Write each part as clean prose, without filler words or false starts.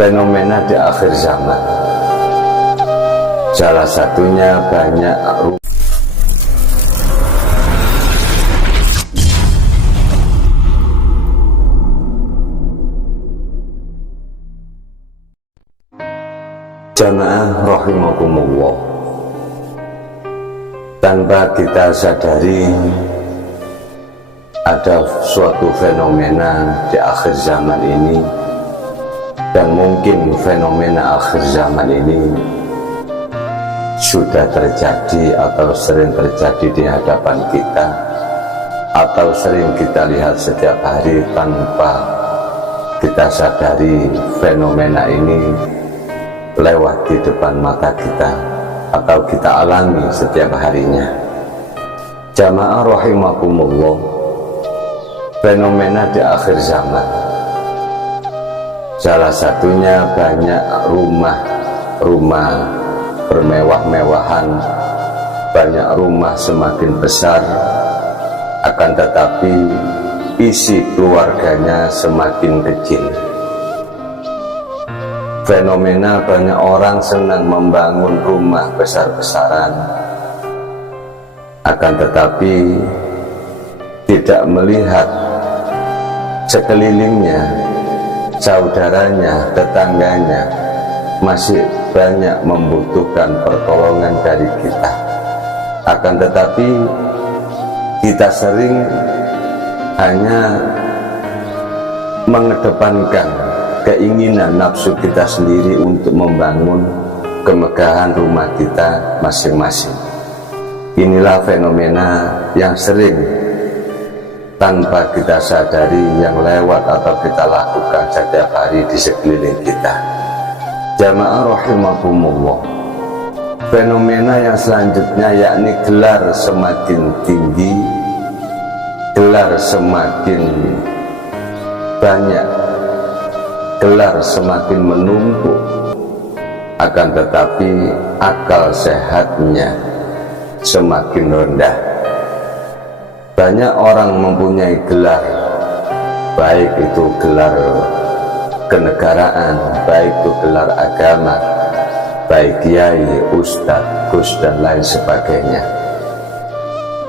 fenomena di akhir zaman. Salah satunya banyak jamaah rahimakumullah. Tanpa kita sadari ada suatu fenomena di akhir zaman ini, dan mungkin fenomena akhir zaman ini sudah terjadi atau sering terjadi di hadapan kita, atau sering kita lihat setiap hari tanpa kita sadari fenomena ini lewat di depan mata kita atau kita alami setiap harinya. Jamaah rahimakumullah, fenomena di akhir zaman, salah satunya banyak rumah bermewah-mewahan, banyak rumah semakin besar, akan tetapi isi keluarganya semakin kecil. Fenomena banyak orang senang membangun rumah besar-besaran, akan tetapi tidak melihat sekelilingnya, saudaranya, tetangganya masih banyak membutuhkan pertolongan dari kita. Akan tetapi kita sering hanya mengedepankan keinginan nafsu kita sendiri untuk membangun kemegahan rumah kita masing-masing. Inilah fenomena yang sering tanpa kita sadari yang lewat atau kita lakukan setiap hari di sekeliling kita. Jamaah rahimakumullah, fenomena yang selanjutnya yakni gelar semakin tinggi, gelar semakin banyak, gelar semakin menumpuk, akan tetapi akal sehatnya semakin rendah. Banyak orang mempunyai gelar, baik itu gelar kenegaraan, baik itu gelar agama, baik kiai, ustadz, gus, dan lain sebagainya.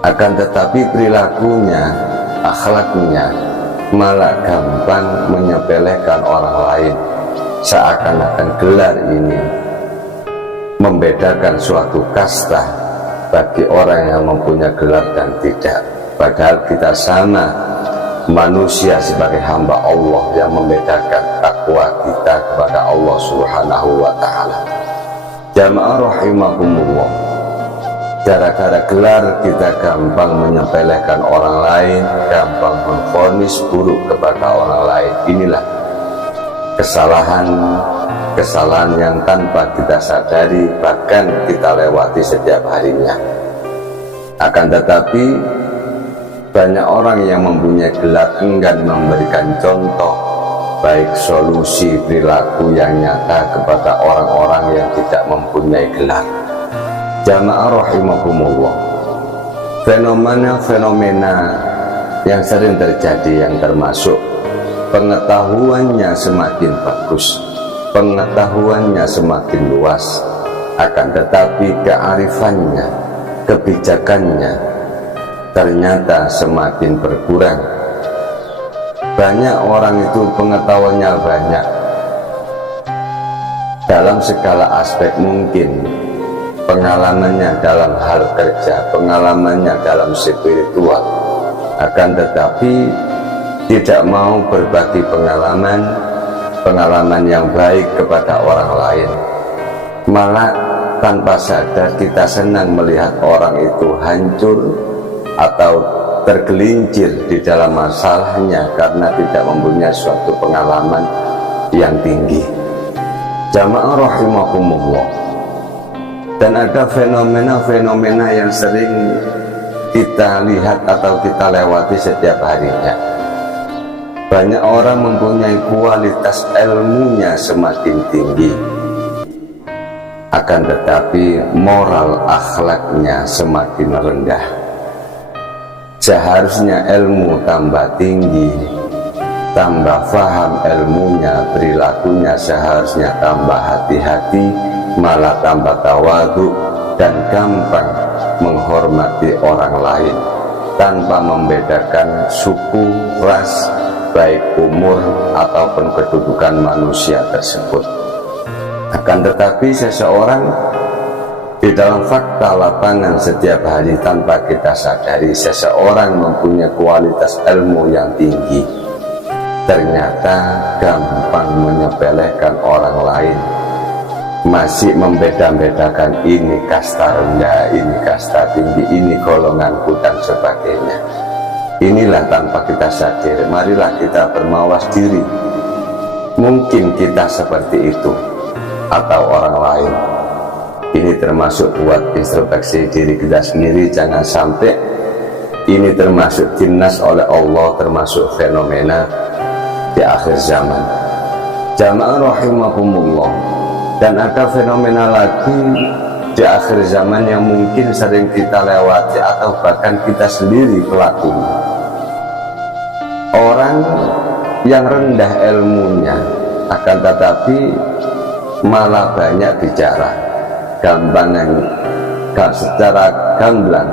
Akan tetapi perilakunya, akhlaknya malah gampang menyepelekan orang lain, seakan-akan gelar ini membedakan suatu kasta bagi orang yang mempunyai gelar dan tidak. Padahal kita sama, manusia sebagai hamba Allah, yang membedakan takwa kita kepada Allah Subhanahu wa ta'ala. Jamaah rahimakumullah, gara-gara gelar kita gampang menyepelekan orang lain, gampang memvonis buruk kepada orang lain. Inilah kesalahan yang tanpa kita sadari, bahkan kita lewati setiap harinya. Akan tetapi banyak orang yang mempunyai gelar enggan memberikan contoh, baik solusi perilaku yang nyata kepada orang-orang yang tidak mempunyai gelar. Jamaah rahimakumullah, fenomena yang sering terjadi yang termasuk pengetahuannya semakin bagus, pengetahuannya semakin luas, akan tetapi kearifannya, kebijakannya ternyata semakin berkurang. Banyak orang itu pengetahuannya banyak dalam segala aspek mungkin, pengalamannya dalam hal kerja, pengalamannya dalam spiritual, akan tetapi tidak mau berbagi pengalaman yang baik kepada orang lain. Malah tanpa sadar kita senang melihat orang itu hancur atau tergelincir di dalam masalahnya karena tidak mempunyai suatu pengalaman yang tinggi. Jamaah rahimakumullah, dan ada fenomena-fenomena yang sering kita lihat atau kita lewati setiap harinya. Banyak orang mempunyai kualitas ilmunya semakin tinggi, akan tetapi moral akhlaknya semakin rendah. Seharusnya ilmu tambah tinggi, tambah faham ilmunya, perilakunya seharusnya tambah hati-hati, malah tambah tawadhu dan gampang menghormati orang lain tanpa membedakan suku, ras, baik umur ataupun kedudukan manusia tersebut. Akan tetapi seseorang di dalam fakta lapangan setiap hari tanpa kita sadari, seseorang mempunyai kualitas ilmu yang tinggi, ternyata gampang menyepelekan orang lain, masih membeda-bedakan ini kasta rendah, ini kasta tinggi, ini golonganku dan sebagainya. Inilah tanpa kita sadar, marilah kita bermawas diri. Mungkin kita seperti itu atau orang lain. Ini termasuk buat introspeksi diri kita sendiri, jangan sampai ini termasuk dinas oleh Allah, termasuk fenomena di akhir zaman. Jamaah rahimakumullah. Dan ada fenomena lagi di akhir zaman yang mungkin sering kita lewati atau bahkan kita sendiri pelakunya. Orang yang rendah ilmunya akan tetapi malah banyak bicara, secara gamblang.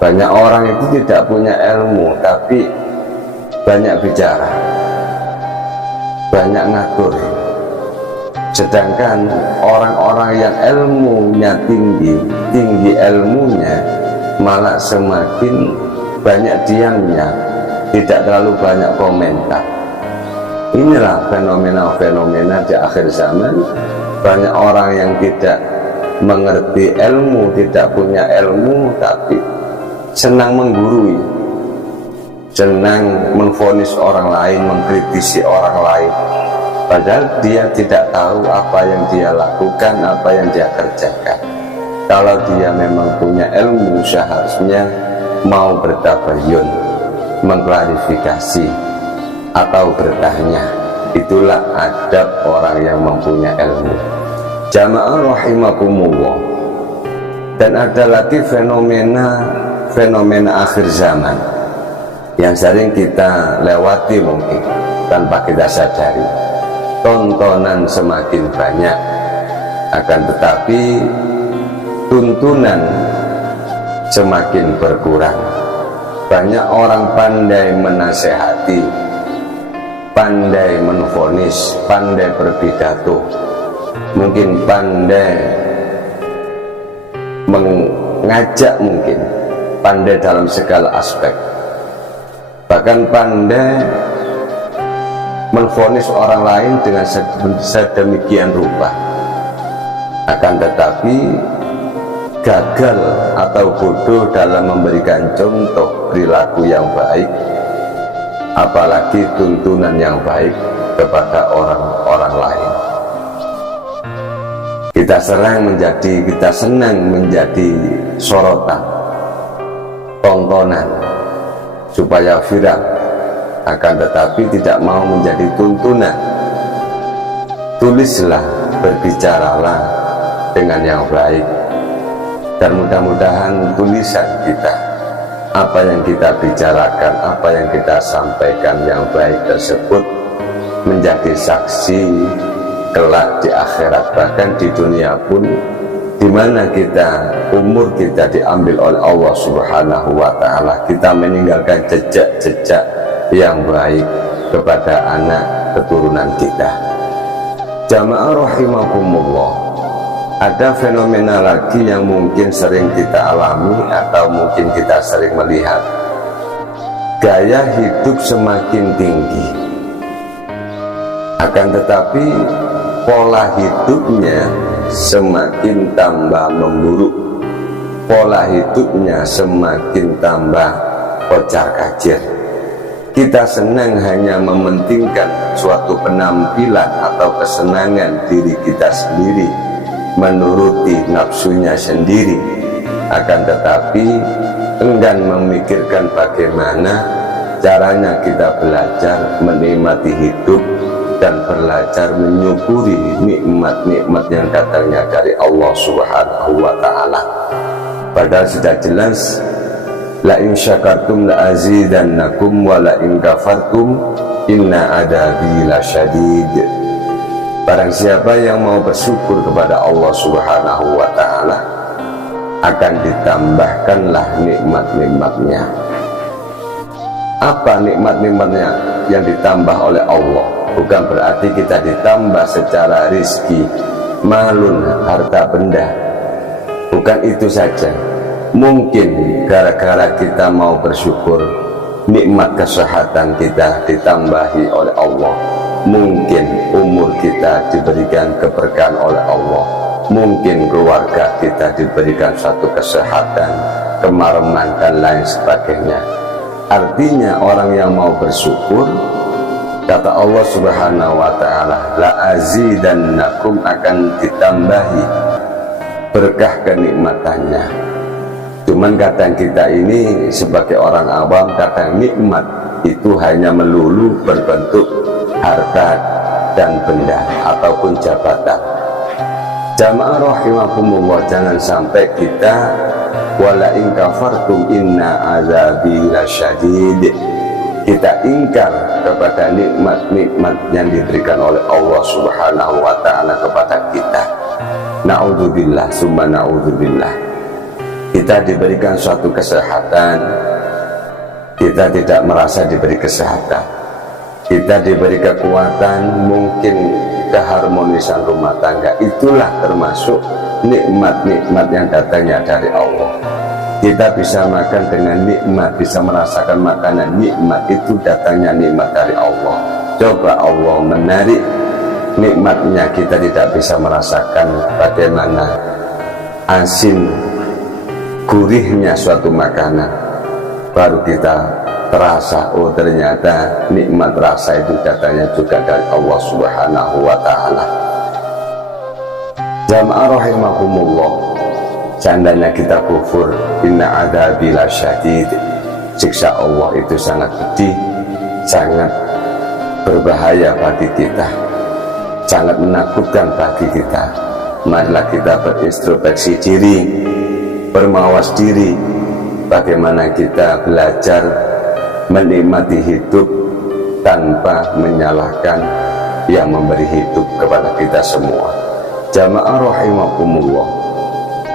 Banyak orang itu tidak punya ilmu tapi banyak bicara, banyak ngatur. Sedangkan orang-orang yang ilmunya tinggi ilmunya malah semakin banyak diamnya, tidak terlalu banyak komentar. Inilah fenomena-fenomena di akhir zaman. Banyak orang yang tidak mengerti ilmu, tidak punya ilmu, tapi senang menggurui, senang menvonis orang lain, mengkritisi orang lain, padahal dia tidak tahu apa yang dia lakukan, apa yang dia kerjakan. Kalau dia memang punya ilmu, seharusnya mau bertabayun, mengklarifikasi atau bertanya. Itulah adab orang yang mempunyai ilmu. Jamaah rahimakumullah. Dan ada lagi fenomena akhir zaman yang sering kita lewati mungkin tanpa kita sadari. Tontonan semakin banyak, akan tetapi tuntunan semakin berkurang. Banyak orang pandai menasehati, pandai menvonis, pandai berpidato, mungkin pandai mengajak, mungkin pandai dalam segala aspek, bahkan pandai menvonis orang lain dengan sedemikian rupa. Akan tetapi gagal atau bodoh dalam memberikan contoh perilaku yang baik, apalagi tuntunan yang baik kepada orang-orang lain. Kita senang menjadi sorotan, tontonan supaya viral, akan tetapi tidak mau menjadi tuntunan. Tulislah, berbicaralah dengan yang baik, dan mudah-mudahan tulisan kita, apa yang kita bicarakan, apa yang kita sampaikan yang baik tersebut menjadi saksi kelak di akhirat, bahkan di dunia pun, di mana umur kita diambil oleh Allah Subhanahu wa Ta'ala, kita meninggalkan jejak-jejak yang baik kepada anak keturunan kita. Jamaah rahimakumullah. Ada fenomena lagi yang mungkin sering kita alami atau mungkin kita sering melihat. Gaya hidup semakin tinggi, akan tetapi pola hidupnya semakin tambah memburuk, pola hidupnya semakin tambah kocar-kacir. Kita senang hanya mementingkan suatu penampilan atau kesenangan diri kita sendiri, menuruti nafsunya sendiri, akan tetapi enggan memikirkan bagaimana caranya kita belajar menikmati hidup dan belajar menyukuri nikmat-nikmat yang datangnya dari Allah Subhanahu wa Ta'ala. Padahal sudah jelas, la in syakartum la azidannakum wa la in kafartum inna adabi lasyadid. Barang siapa yang mau bersyukur kepada Allah Subhanahu wa ta'ala, akan ditambahkanlah nikmat-nikmatnya. Apa nikmat-nikmatnya yang ditambah oleh Allah? Bukan berarti kita ditambah secara rizki, malun, harta benda. Bukan itu saja. Mungkin gara-gara kita mau bersyukur, nikmat kesehatan kita ditambahi oleh Allah. Mungkin umur kita diberikan keberkahan oleh Allah. Mungkin keluarga kita diberikan satu kesehatan, kemareman dan lain sebagainya. Artinya orang yang mau bersyukur, kata Allah Subhanahu wa ta'ala, la azidannakum, akan ditambahi berkah kenikmatannya. Cuman kadang kita ini sebagai orang awam, kadang nikmat itu hanya melulu berbentuk harta dan benda ataupun jabatan. Jamaah rahimakumullah, jangan sampai kita wala in kafartum inna azabi lasyadid, kita ingkar kepada nikmat-nikmat yang diberikan oleh Allah Subhanahu wa ta'ala kepada kita. Na'udzubillah summa na'udzubillah. Kita diberikan suatu kesehatan, kita tidak merasa diberi kesehatan. Kita diberi kekuatan, mungkin keharmonisan rumah tangga, itulah termasuk nikmat-nikmat yang datangnya dari Allah. Kita bisa makan dengan nikmat, bisa merasakan makanan nikmat, itu datangnya nikmat dari Allah. Coba Allah menarik nikmatnya, kita tidak bisa merasakan bagaimana asin gurihnya suatu makanan, baru kita terasa, oh ternyata nikmat rasa itu datangnya juga dari Allah Subhanahu wa ta'ala. Jamaah rahimakumullah, seandainya kita kufur, inna adabi lasyadid, siksa Allah itu sangat pedih, sangat berbahaya bagi kita, sangat menakutkan bagi kita. Marilah kita berintrospeksi diri, bermawas diri, bagaimana kita belajar menikmati hidup tanpa menyalahkan yang memberi hidup kepada kita semua. Jamaah rahimakumullah.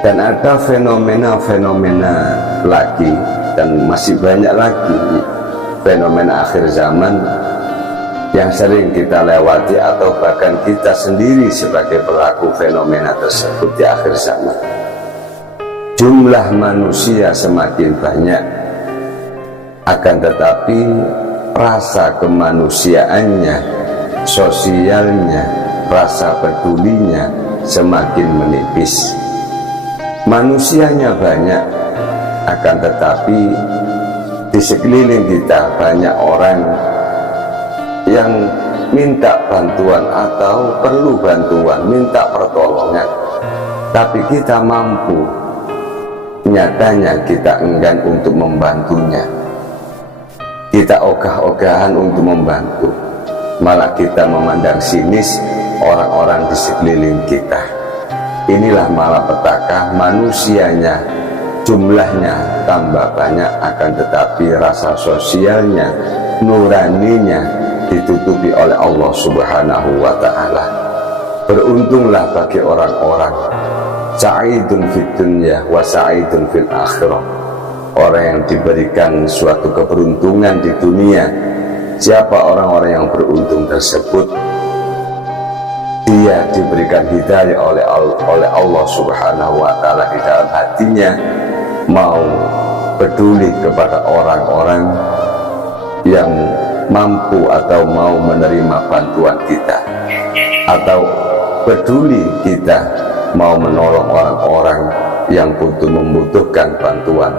Dan ada fenomena-fenomena lagi, dan masih banyak lagi fenomena akhir zaman yang sering kita lewati, atau bahkan kita sendiri sebagai pelaku fenomena tersebut di akhir zaman. Jumlah manusia semakin banyak, akan tetapi rasa kemanusiaannya, sosialnya, rasa pedulinya semakin menipis. Manusianya banyak, akan tetapi di sekeliling kita banyak orang yang minta bantuan atau perlu bantuan, minta pertolongan, tapi kita mampu, nyatanya kita enggan untuk membantunya. Kita ogah-ogahan untuk membantu, malah kita memandang sinis orang-orang di sekeliling kita. Inilah malapetaka, manusianya jumlahnya tambah banyak, akan tetapi rasa sosialnya, nuraninya ditutupi oleh Allah Subhanahu wa ta'ala. Beruntunglah bagi orang-orang sa'idun fid dunya wa sa'idun fil akhirah, orang yang diberikan suatu keberuntungan di dunia. Siapa orang-orang yang beruntung tersebut? Dia diberikan hidayah oleh Allah Subhanahu wa ta'ala di dalam hatinya, mau peduli kepada orang-orang yang mampu atau mau menerima bantuan kita, atau peduli kita mau menolong orang-orang yang butuh membutuhkan bantuan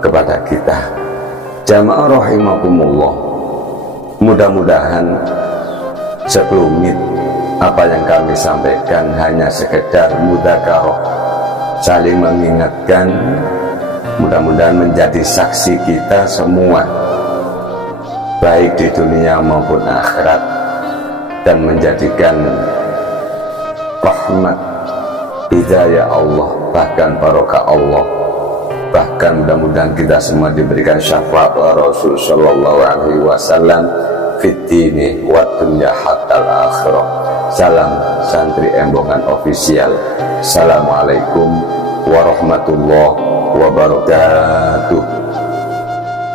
kepada kita. Jamaah rahimakumullah, mudah-mudahan sekelumit apa yang kami sampaikan hanya sekedar mudzakarah, saling mengingatkan, mudah-mudahan menjadi saksi kita semua baik di dunia maupun akhirat, dan menjadikan rahmat, hidayah Allah, bahkan barokah Allah, bahkan mudah-mudahan kita semua diberikan syafaat Rasul sallallahu alaihi wasallam fid dini wa dunya hatta akhirah. Salam Santri Embongan Official. Assalamualaikum warahmatullahi wabarakatuh.